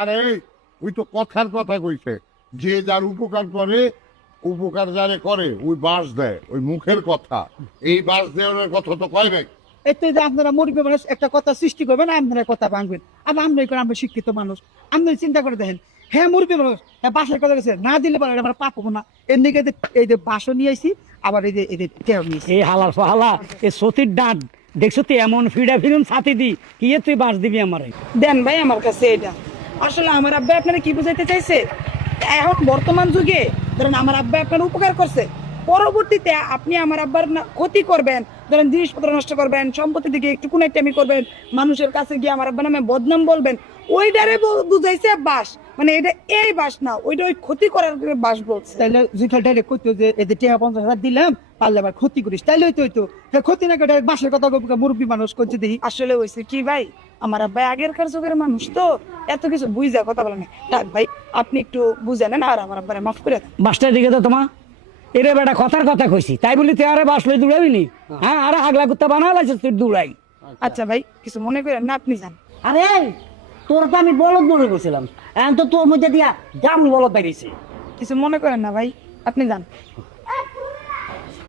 আরে ওই তো কথার কথা কইছে, যে যার উপকার করে, উপকার যারে করে ওই বাস দেয়, ওই মুখের কথা। এই বাস দেওয়ার কথা তো কয় নাই। এই তো যে আপনারা মুরব্বী মানুষ একটা কথা সৃষ্টি করবেন, আপনারা কথা ভাঙবেন। আর আমরা এখন আমরা শিক্ষিত মানুষ, আপনি চিন্তা করে দেখেন। হ্যাঁ মুরব্বী মানুষ, হ্যাঁ বাসার কথা গেছে, না দিলে পারে আমরা পাপ হবো না। এর নিকে এই যে বাসও নিয়ে আইসি, আবার এই যে টেও নিয়েছি। এই হালার ফালা এ সতীর ডাঁট দেখছো তুই এমন ফিডা ফিরুন ছাতি দি কি এ তুই বাস দিবি আমারে। দেন ভাই আমার কাছে এটা। আসলে আমার আব্বা আপনারা কি বুঝাইতে চাইছে, এখন বর্তমান যুগে ধরেন আমার আব্বা আপনার উপকার করছে, পরবর্তীতে আপনি আমার আব্বার ক্ষতি করবেন, ধরেন জিনিসপত্র নষ্ট করবেন, সম্পত্তি দিকে একটু কুনাইটামি করবেন, মানুষের কাছে গিয়ে আমার আব্বা নামে বদনাম বলবেন, ওইটারে বুঝাইছে বাস। মানে এটা এই বাস না, ওইটা ওই ক্ষতি করার বাস বলছে। তাইলে জিখাল ডাইরেক্ট কইতো যে এদের টাকা 50,000 দিলাম, পারলে আবার ক্ষতি করিস, তাইলে হইতো ক্ষতি না করে বাসের কথা মুরব্বী মানুষ করছে দেখি। আসলে হয়েছে কি ভাই, আমার আব্বা আগেরকার যুগের মানুষ তো এত কিছু বুঝা কথা বলে না। ডাক ভাই আপনি একটু বুঝে নেন আর আমার আব্বারে মাফ করে দেন। বাসটার দিকে তো তোমা এরে বেটা কথার কথা কইছি তাই বলি তুই আরে বাস লই দৌড়াবি নি? হ্যাঁ আরে আগলা কুত্তা বানালাছিস তুই দৌড়াই। আচ্ছা ভাই কিছু মনে করেন না, আপনি যান। আরে তোর তো আমি বলদ মনে করছিলাম, এখন তো তোর মধ্যে দিয়া দাম বলদ বেরিয়েছে। কিছু মনে করেন না ভাই, আপনি যান।